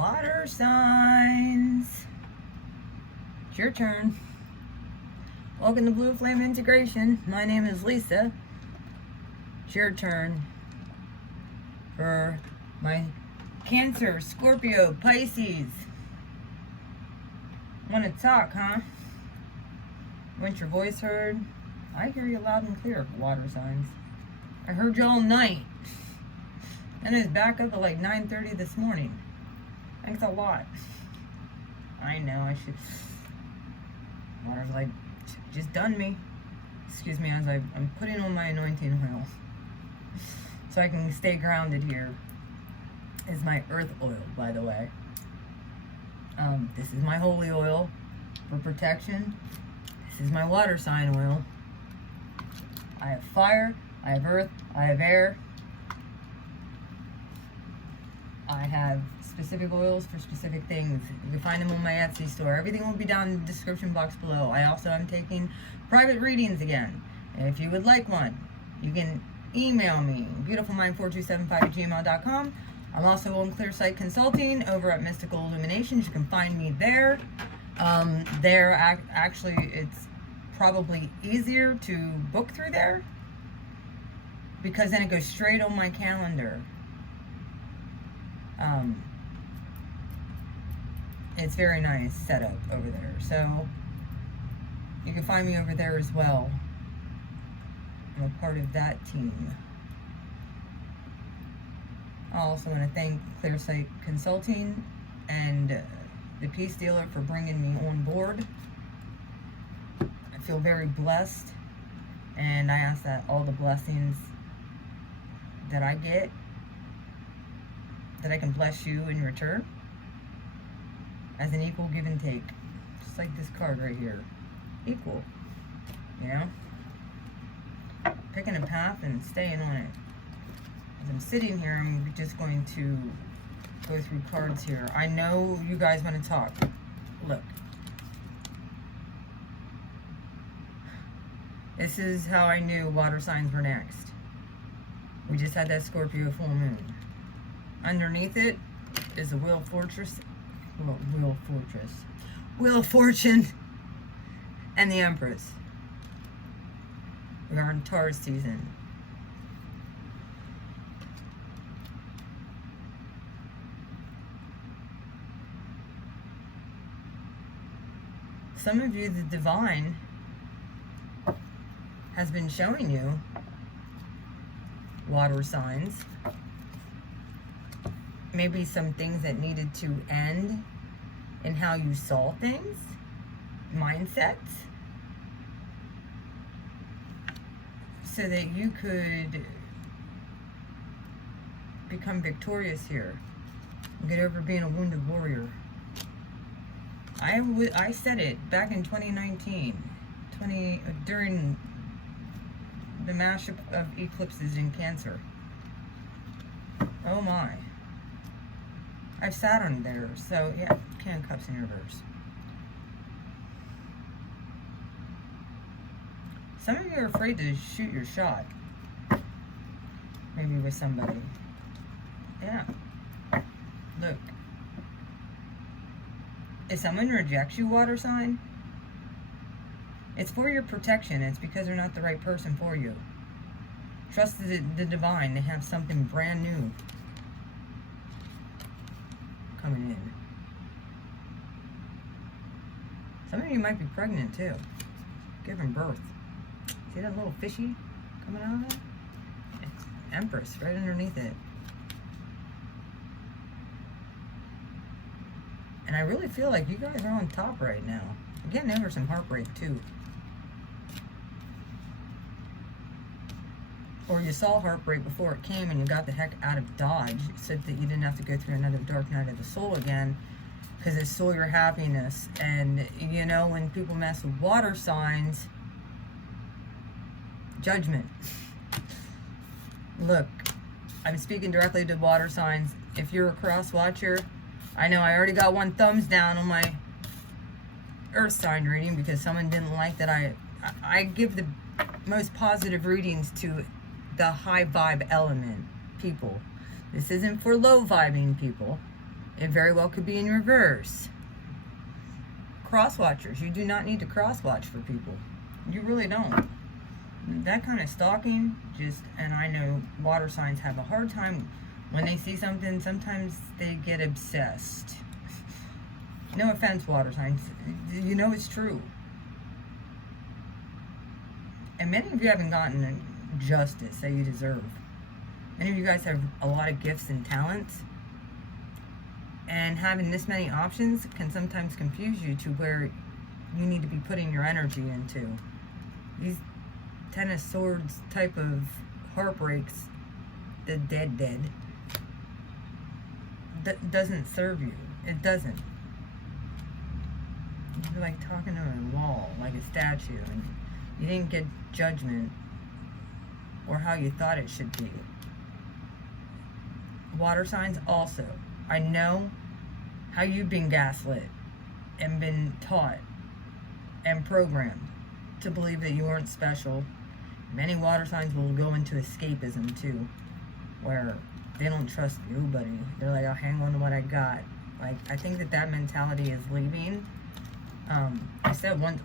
Water signs. It's your turn. Welcome to Blue Flame Integration. My name is Lisa. It's your turn for my Cancer, Scorpio, Pisces. Want to talk, huh? Want your voice heard? I hear you loud and clear, water signs. I heard you all night. And it's back up at like 9:30 this morning. Thanks a lot. I know, I should. Water's like, just done me. Excuse me, as I'm putting on my anointing oil. So I can stay grounded here. Is my earth oil, by the way. This is my holy oil for protection. This is my water sign oil. I have fire, I have earth, I have air. I have specific oils for specific things. You can find them on my Etsy store. Everything will be down in the description box below. I also am taking private readings again. And if you would like one, you can email me, beautifulmind4275@gmail.com. I'm also on Clear Sight Consulting over at Mystical Illuminations. You can find me there. Actually, it's probably easier to book through there because then it goes straight on my calendar. It's very nice setup over there. So you can find me over there as well. I'm a part of that team. I also want to thank Clear Sight Consulting and the Peace Dealer for bringing me on board. I feel very blessed, and I ask that all the blessings that I get, that I can bless you in return as an equal give and take. Just like this card right here. Equal. You know? Picking a path and staying on it. As I'm sitting here, I'm just going to go through cards here. I know you guys want to talk. Look. This is how I knew water signs were next. We just had that Scorpio full moon. Underneath it is a Wheel of Fortune, and the Empress. We are in Taurus season. Some of you, the divine has been showing you water signs. Maybe some things that needed to end in how you saw things, mindsets, so that you could become victorious here, get over being a wounded warrior. I said it back in 2019, during the mashup of eclipses in Cancer. Oh my. I've sat on there, so yeah, handcuffs in reverse. Some of you are afraid to shoot your shot. Maybe with somebody. Yeah. Look. If someone rejects you, water sign, it's for your protection. It's because they're not the right person for you. Trust the divine. They have something brand new coming in. Some of you might be pregnant too, giving birth. See that little fishy coming out of it? It's Empress right underneath it. And I really feel like you guys are on top right now. I'm getting over some heartbreak too. Or you saw heartbreak before it came and you got the heck out of Dodge so that you didn't have to go through another dark night of the soul again, because it stole your happiness. And you know, when people mess with water signs, judgment. Look, I'm speaking directly to water signs. If you're a cross watcher, I know I already got one thumbs down on my earth sign reading because someone didn't like that I give the most positive readings to the high vibe element people. This isn't for low vibing people. It very well could be in reverse. Cross watchers. You do not need to cross watch for people. You really don't. That kind of stalking, and I know water signs have a hard time when they see something. Sometimes they get obsessed. No offense, water signs. You know it's true. And many of you haven't gotten the justice that you deserve. Many of you guys have a lot of gifts and talents. And having this many options can sometimes confuse you to where you need to be putting your energy into. These Ten of Swords type of heartbreaks, the dead, that doesn't serve you. It doesn't. You're like talking to a wall, like a statue, and you didn't get judgment or how you thought it should be. Water signs also. I know how you've been gaslit and been taught and programmed to believe that you weren't special. Many water signs will go into escapism too, where they don't trust nobody. They're like, I'll hang on to what I got. Like, I think that mentality is leaving. I said one,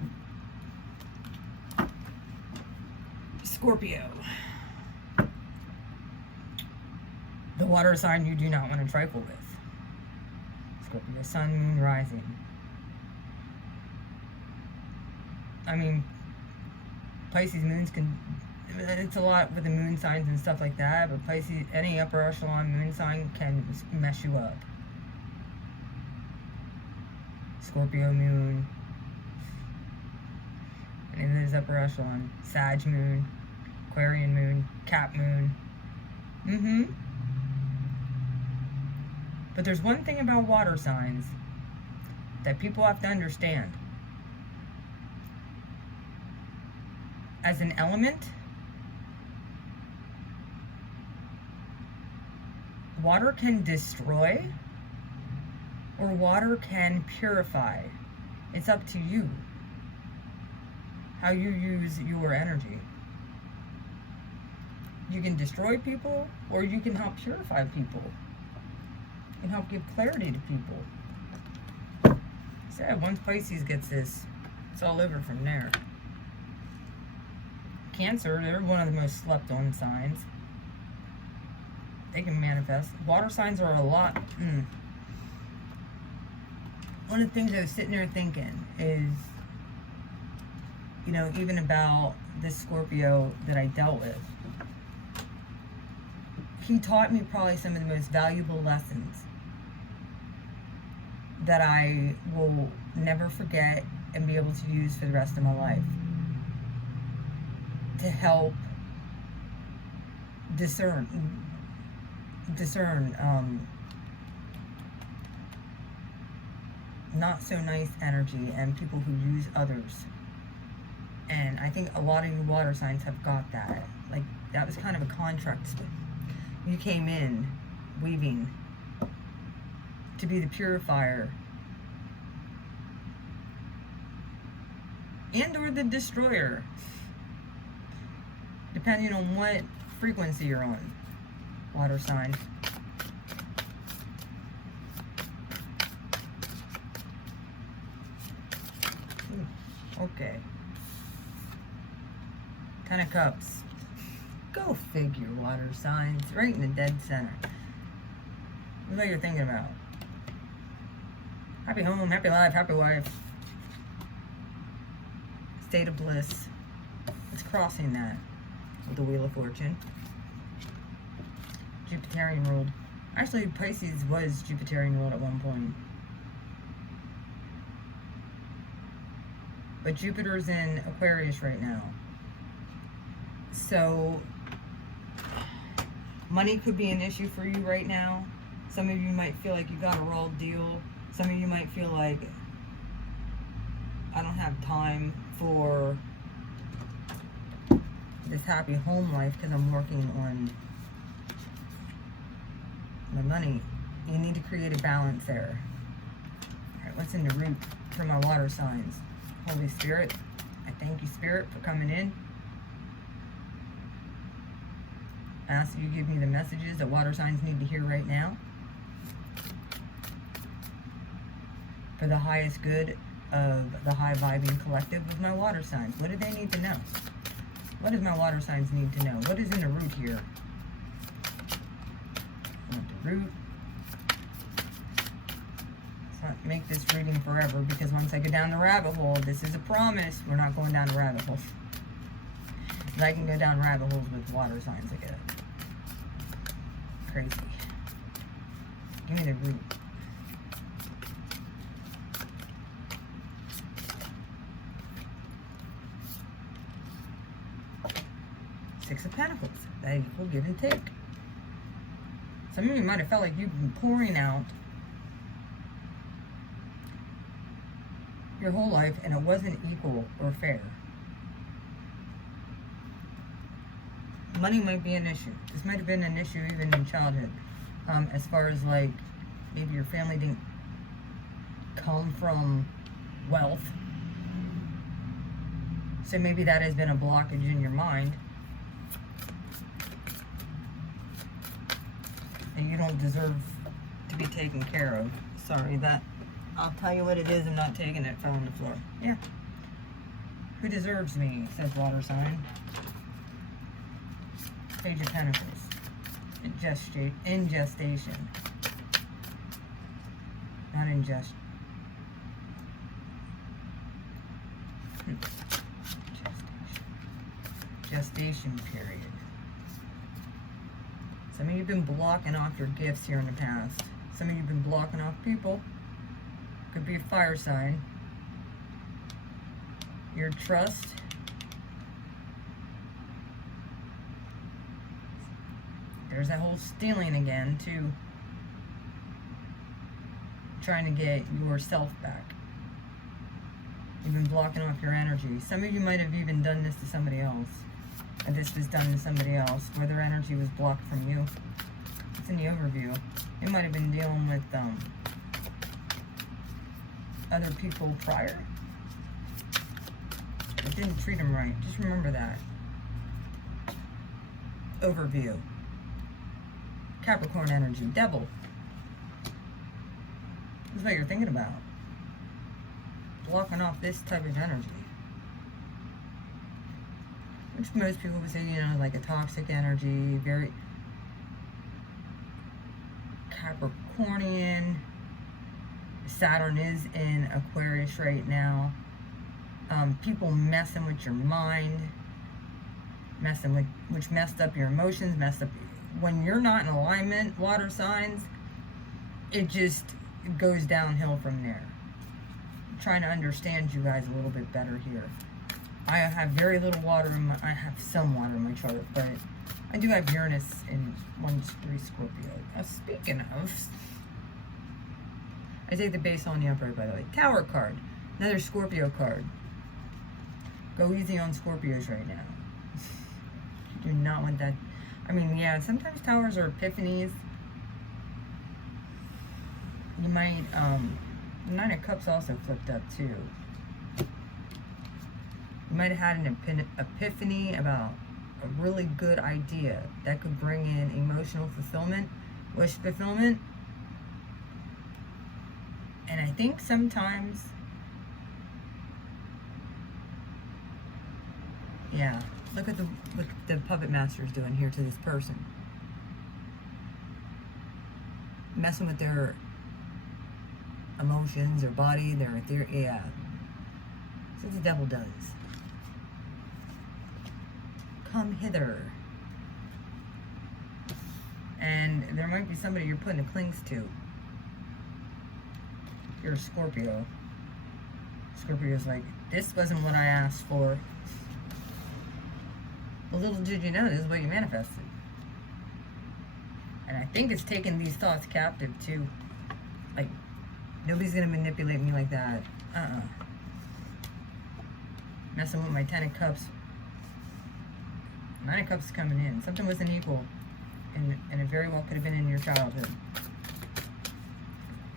Scorpio, the water sign you do not want to trifle with. Scorpio, sun, moon, rising. I mean, Pisces moons can, it's a lot with the moon signs and stuff like that, but Pisces, any upper echelon moon sign can mess you up. Scorpio moon, any of those upper echelon, Sag moon, Aquarian moon, Cap moon. But there's one thing about water signs that people have to understand. As an element, water can destroy or water can purify. It's up to you how you use your energy. You can destroy people or you can help purify people. You can help give clarity to people. So once Pisces gets this, it's all over from there. Cancer, they're one of the most slept on signs. They can manifest. Water signs are a lot. One of the things I was sitting there thinking is, you know, even about this Scorpio that I dealt with. He taught me probably some of the most valuable lessons that I will never forget and be able to use for the rest of my life. To help discern not so nice energy and people who use others. And I think a lot of you water signs have got that. Like, that was kind of a contract. You came in weaving to be the purifier and or the destroyer, depending on what frequency you're on, water sign. Okay. 10 of Cups. Go figure, water signs. Right in the dead center. What you're thinking about. Happy home, happy life, happy wife. State of bliss. It's crossing that with the Wheel of Fortune. Jupiterian ruled. Actually, Pisces was Jupiterian ruled at one point. But Jupiter's in Aquarius right now. So, money could be an issue for you right now. Some of you might feel like you got a raw deal. Some of you might feel like, I don't have time for this happy home life because I'm working on my money. You need to create a balance there. All right, what's in the root for my water signs? Holy Spirit, I thank you, Spirit, for coming in. I ask that you give me the messages that water signs need to hear right now. for the highest good of the high vibing collective of my water signs. What do they need to know? What does my water signs need to know? What is in the root here? I want the root. Let's not make this reading forever, because once I go down the rabbit hole, this is a promise, we're not going down the rabbit hole. I can go down rabbit holes with water signs again. Crazy. Give me the root. Six of Pentacles. That equal give and take. Some of you might have felt like you've been pouring out your whole life and it wasn't equal or fair. Money might be an issue. This might have been an issue even in childhood. As far as like, maybe your family didn't come from wealth. So maybe that has been a blockage in your mind. And you don't deserve to be taken care of. Sorry, that, I'll tell you what it is, I'm not taking it, fell on the floor. Yeah. Who deserves me, says water sign. Page of Pentacles. In gestation. Not in gestation. Gestation period. Some of you have been blocking off your gifts here in the past. Some of you have been blocking off people. Could be a fire sign. Your trust. There's that whole stealing again, too. Trying to get yourself back. You've been blocking off your energy. Some of you might have even done this to somebody else. Or this was done to somebody else, where their energy was blocked from you. It's in the overview. You might have been dealing with other people prior. But didn't treat them right. Just remember that. Overview. Capricorn energy. Devil. This is what you're thinking about. Blocking off this type of energy. Which most people would say, you know, like a toxic energy, very Capricornian. Saturn is in Aquarius right now. People messing with your mind, which messed up your emotions, messed up. When you're not in alignment, water signs, it just goes downhill from there. I'm trying to understand you guys a little bit better here. I have very little water in my, I have some water in my chart, but I do have Uranus in 1-3 Scorpio. Speaking of, I take the base on the upright, by the way. Tower card. Another Scorpio card. Go easy on Scorpios right now. You do not want that. I mean, yeah, sometimes towers are epiphanies. You might, Nine of Cups also flipped up too. You might have had an epiphany about a really good idea that could bring in emotional fulfillment, wish fulfillment. And I think sometimes, yeah, look at what the puppet master's doing here to this person. Messing with their emotions, their body, their yeah. That's what the devil does. Come hither. And there might be somebody you're putting the clings to. You're a Scorpio. Scorpio's like, this wasn't what I asked for. Well, little did you know, this is what you manifested. And I think it's taking these thoughts captive too. Like, nobody's gonna manipulate me like that. Messing with my 10 of Cups. 9 of Cups is coming in. Something wasn't equal. And it very well could have been in your childhood.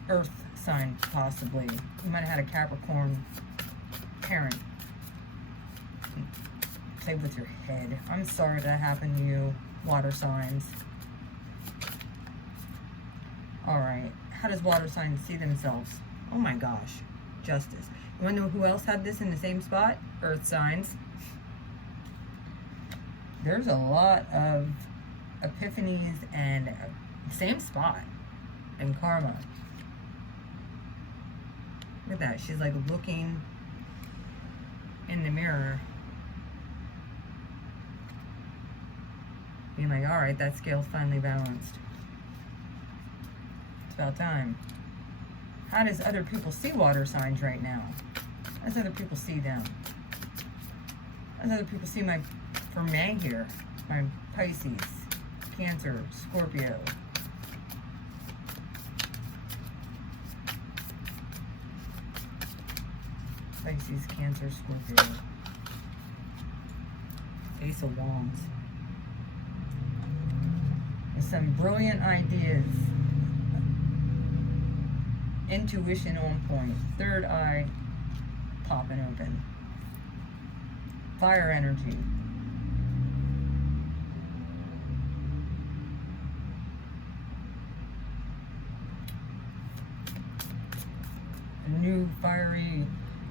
Earth sign, possibly. You might have had a Capricorn parent. Play with your head. I'm sorry that happened to you, water signs. Alright. How does water signs see themselves? Oh my gosh. Justice. You want to know who else had this in the same spot? Earth signs. There's a lot of epiphanies and same spot in karma. Look at that. She's like looking in the mirror. Being like, alright, that scale's finally balanced. It's about time. How does other people see water signs right now? How does other people see them? How does other people see my, for May here, my Pisces, Cancer, Scorpio? Pisces, Cancer, Scorpio. Ace of Wands. There's some brilliant ideas. Intuition on point. Third eye popping open. Fire energy. A new fiery,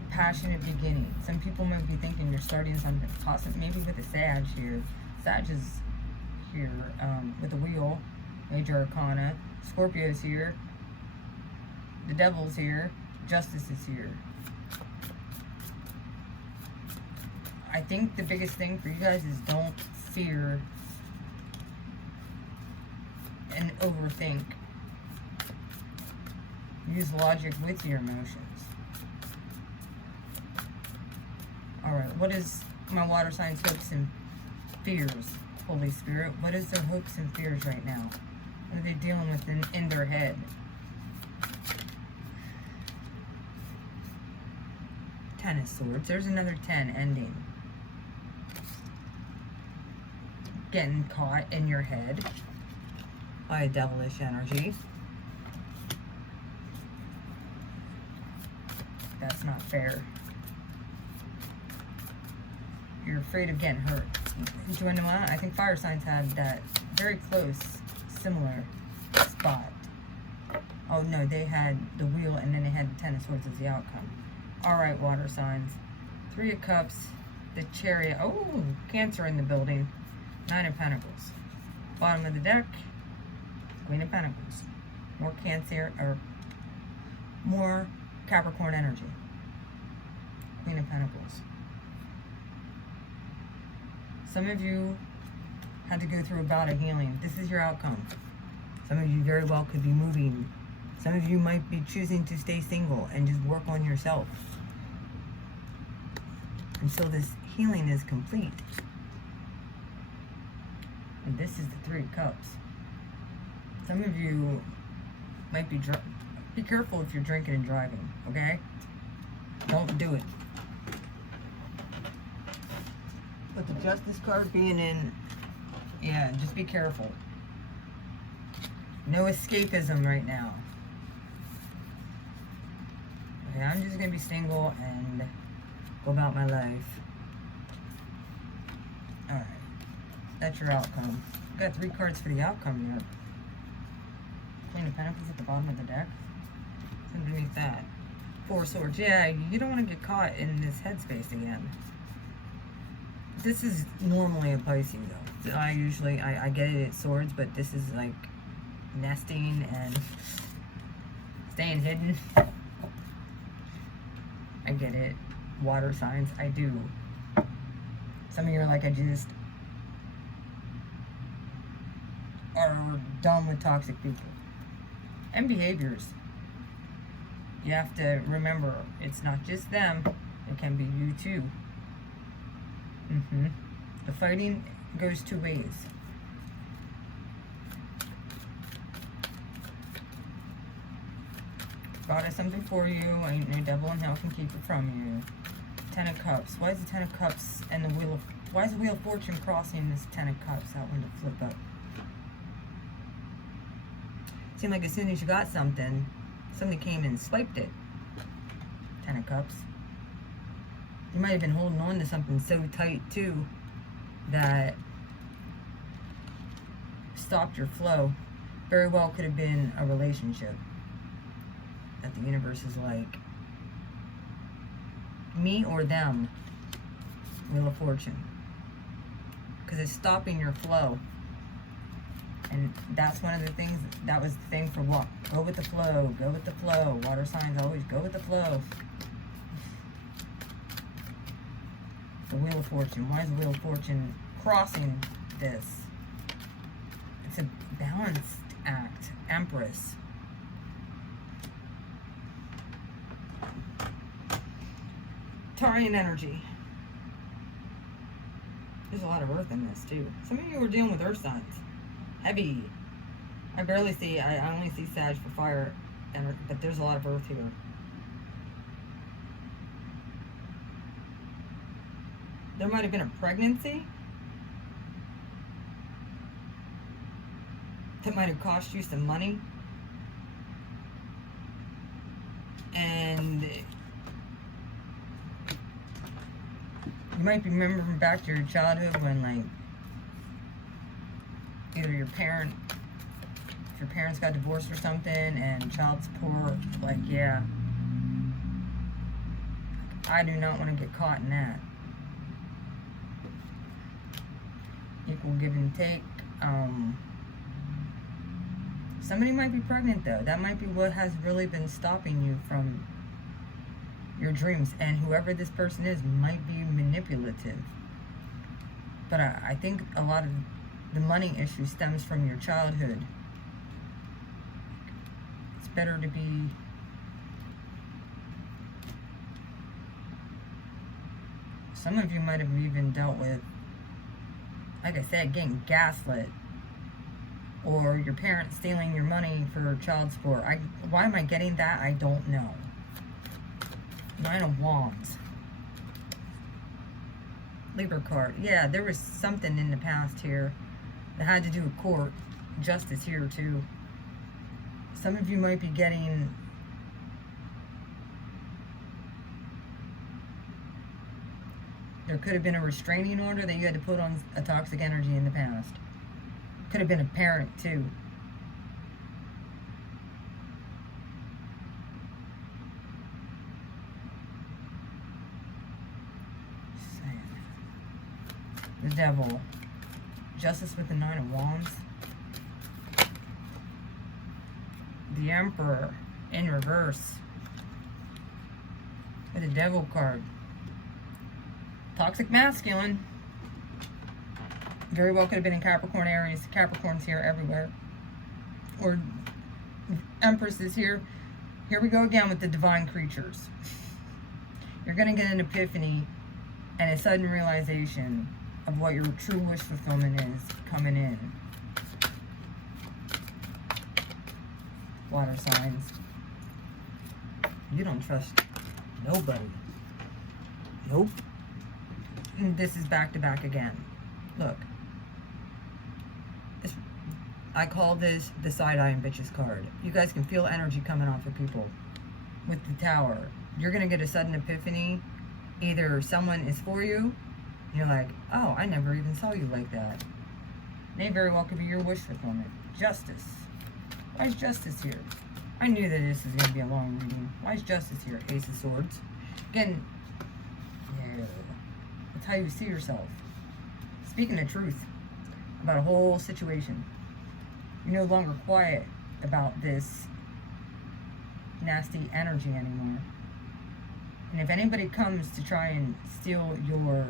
passionate beginning. Some people might be thinking you're starting something, possibly maybe with a Sag here. Sag is here with the wheel, major arcana. Scorpio's here. The devil's here. Justice is here. I think the biggest thing for you guys is don't fear and overthink. Use logic with your emotions. Alright, what is my water sign's hopes and fears, Holy Spirit? What is their hopes and fears right now? What are they dealing with in their head? Ten of Swords. There's another 10 ending. Getting caught in your head by a devilish energy. That's not fair. You're afraid of getting hurt. Do you want to know what? I think fire signs had that very close, similar spot. Oh no, they had the wheel and then they had the 10 of Swords as the outcome. Alright, water signs. 3 of Cups, the Chariot. Oh, Cancer in the building. 9 of Pentacles. Bottom of the deck, Queen of Pentacles. More Cancer, or more Capricorn energy. Queen of Pentacles. Some of you had to go through a bout of healing. This is your outcome. Some of you very well could be moving. Some of you might be choosing to stay single and just work on yourself until this healing is complete. And this is the 3 of Cups. Some of you might be drunk. Be careful if you're drinking and driving, okay? Don't do it. With the Justice card being in, yeah, just be careful. No escapism right now. Okay, I'm just gonna be single and go about my life. Alright. That's your outcome. Got 3 cards for the outcome here. Queen of Pentacles at the bottom of the deck. What's underneath that? 4 of Swords. Yeah, you don't want to get caught in this headspace again. This is normally a Pisces though. I get it, it's swords, but this is like nesting and staying hidden. I get it. Water signs, I do. Some of you are like, I just are done with toxic people. And behaviors. You have to remember, it's not just them, it can be you too. The fighting goes 2 ways. God has something for you, ain't no devil in hell can keep it from you. 10 of Cups. Why is the 10 of Cups and the Wheel of... Why is the Wheel of Fortune crossing this 10 of Cups out when to flip up? Seemed like as soon as you got something, somebody came and swiped it. 10 of Cups. You might have been holding on to something so tight too that stopped your flow. Very well could have been a relationship. that the universe is like, me or them, Wheel of Fortune. Because it's stopping your flow. And that's one of the things, that was the thing for what? Go with the flow, go with the flow. Water signs always go with the flow. The Wheel of Fortune. Why is the Wheel of Fortune crossing this? It's a balanced act. Empress. Taurian energy. There's a lot of earth in this too. Some of you are dealing with earth signs. Heavy. I barely see, I only see Sag for fire, but there's a lot of earth here. There might have been a pregnancy that might have cost you some money. And you might be remembering back to your childhood when, like, either your parents got divorced or something, and child support, like, yeah. I do not want to get caught in that. Equal give and take. Somebody might be pregnant though. That might be what has really been stopping you from your dreams. And whoever this person is might be manipulative. But I think a lot of the money issue stems from your childhood. It's better to be some of you might have even dealt with, like I said, getting gaslit, or your parents stealing your money for child support. Why am I getting that? I don't know. 9 of Wands. Libra card. Yeah, there was something in the past here that had to do with court. Justice here too. Some of you might be getting there could have been a restraining order that you had to put on a toxic energy in the past. Could have been a parent too. The Devil. Justice with the 9 of Wands. The Emperor in reverse. With the Devil card. Toxic masculine. Very well could have been in Capricorn, Aries. Capricorn's here everywhere. Or Empress is here. Here we go again with the divine creatures. You're going to get an epiphany and a sudden realization of what your true wish fulfillment is coming in. Water signs. You don't trust nobody. Nope. And this is back to back again. Look. I call this the side-eyeing bitches card. You guys can feel energy coming off of people with the Tower. You're going to get a sudden epiphany. Either someone is for you, and you're like, oh, I never even saw you like that. May very well could be your wish fulfillment. Justice. Why is Justice here? I knew that this was going to be a long reading. Why is Justice here? Ace of Swords. Again, yeah, that's how you see yourself. Speaking the truth about a whole situation. You're no longer quiet about this nasty energy anymore. And if anybody comes to try and steal your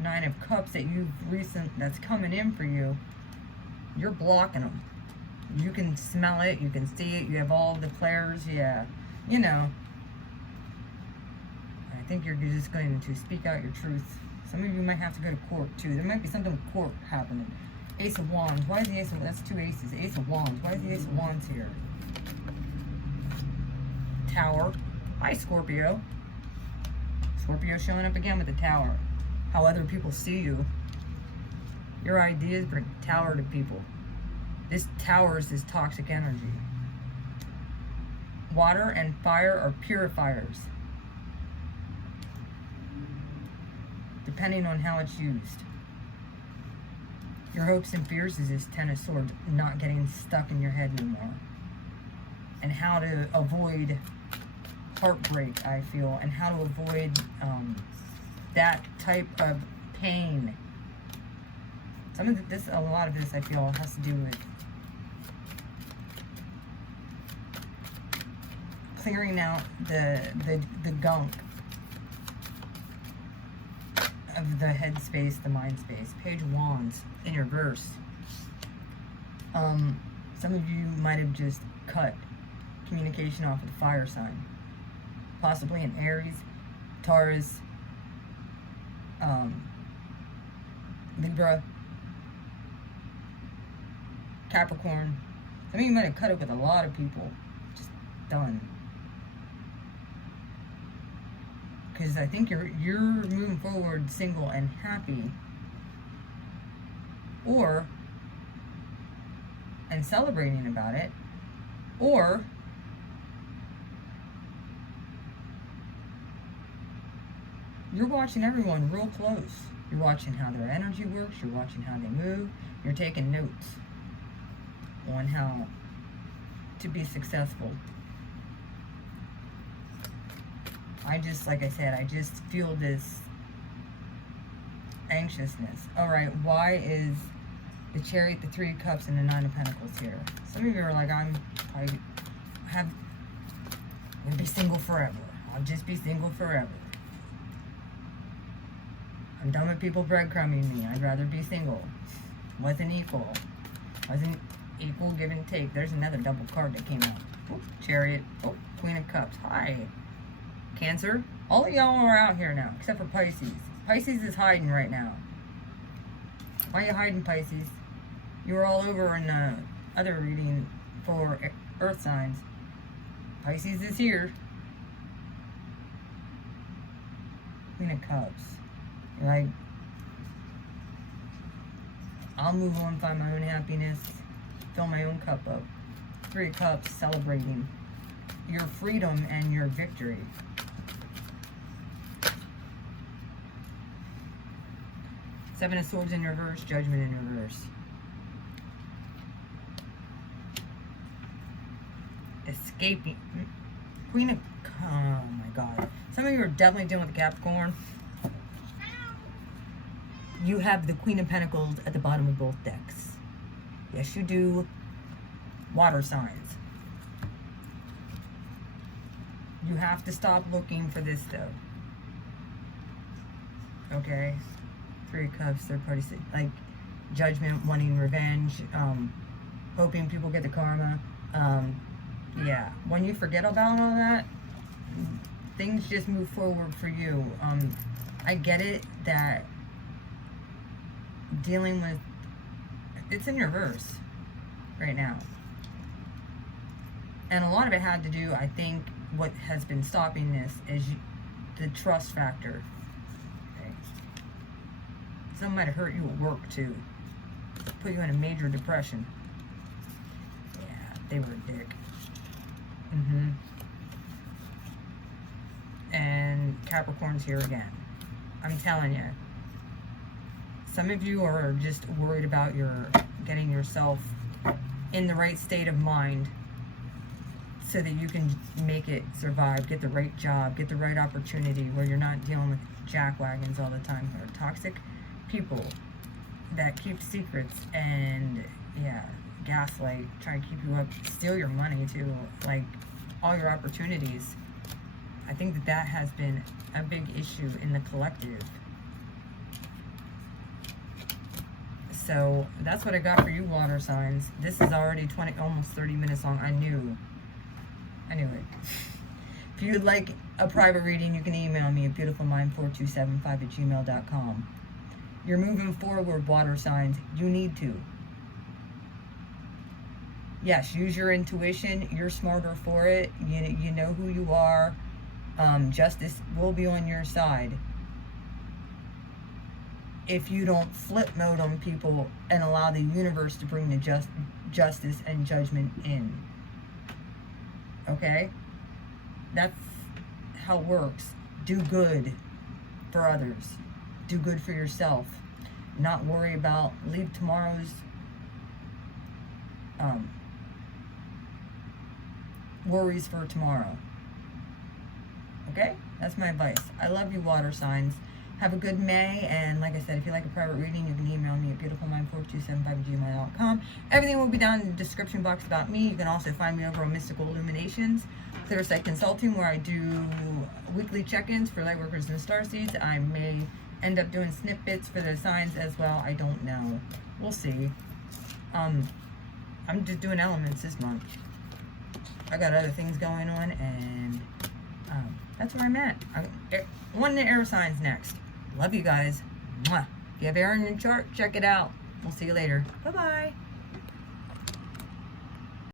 9 of Cups that's coming in for you, you're blocking them. You can smell it, you can see it, you have all the players, yeah. You know. I think you're just going to speak out your truth. Some of you might have to go to court too. There might be something with court happening. Ace of Wands. Why is the Ace of Wands? That's 2 aces. Ace of Wands. Why is the Ace of Wands here? Tower. Hi, Scorpio. Scorpio showing up again with the Tower. How other people see you. Your ideas bring Tower to people. This Tower is this toxic energy. Water and fire are purifiers. Depending on how it's used. Your hopes and fears is this 10 of Swords not getting stuck in your head anymore. and how to avoid heartbreak, I feel, and how to avoid that type of pain. A lot of this, I feel, has to do with clearing out the gunk of the head space, the mind space. Page of Wands in reverse. Some of you might have just cut communication off with a fire sign, possibly an Aries, Taurus, Libra, Capricorn. Some of you might have cut it with a lot of people. Just done. Because I think you're moving forward single and happy, and celebrating about it, or you're watching everyone real close. You're watching how their energy works. You're watching how they move. You're taking notes on how to be successful. Like I said, I just feel this anxiousness. Alright, why is the Chariot, the Three of Cups, and the Nine of Pentacles here? Some of you are like, I'm gonna be single forever. I'll just be single forever. I'm done with people breadcrumbing me. I'd rather be single. Wasn't equal, give and take. There's another double card that came out. Ooh, Chariot. Oh, Queen of Cups. Hi. Cancer. All of y'all are out here now, except for Pisces. Pisces is hiding right now. Why are you hiding, Pisces? You were all over in the other reading for Earth signs. Pisces is here. Queen of Cups. You're like, I'll move on, find my own happiness, fill my own cup up. Three of Cups, celebrating your freedom and your victory. Seven of Swords in reverse, Judgment in reverse. Escaping. Queen of... Oh my God. Some of you are definitely dealing with a Capricorn. You have the Queen of Pentacles at the bottom of both decks. Yes, you do. Water signs. You have to stop looking for this though. Okay? Three of Cups, third party, like judgment, wanting revenge, hoping people get the karma. Yeah, when you forget about all that, things just move forward for you. I get it that dealing with, it's in reverse right now. And a lot of it had to do, I think, what has been stopping this is the trust factor. Okay. Some might have hurt you at work too. Put you in a major depression. Yeah, they were a dick. And Capricorn's here again. I'm telling you. Some of you are just worried about getting yourself in the right state of mind so that you can make it survive, get the right job, get the right opportunity where you're not dealing with jackwagons all the time or toxic people that keep secrets and, yeah, gaslight, try to keep you up, steal your money too, like all your opportunities. I think that has been a big issue in the collective. So that's what I got for you, water signs. This is already almost 30 minutes long. I knew it. If you'd like a private reading, you can email me at beautifulmind4275@gmail.com. You're moving forward, water signs. You need to. Yes, use your intuition. You're smarter for it. You know who you are. Justice will be on your side. If you don't flip mode on people and allow the universe to bring the justice and judgment in. Okay? That's how it works. Do good for others. Do good for yourself. Not worry about, leave tomorrow's worries for tomorrow. Okay? That's my advice. I love you, water signs. Have a good May, and like I said, if you like a private reading, you can email me at beautifulmind4275@gmail.com. Everything will be down in the description box about me. You can also find me over on Mystical Illuminations, Clear Sight Consulting, where I do weekly check-ins for lightworkers and starseeds. I may end up doing snippets for the signs as well. I don't know. We'll see. I'm just doing elements this month. I got other things going on, and that's where I'm at. One of the air signs next. Love you guys. Mwah. If you have air in your chart, check it out. We'll see you later. Bye-bye.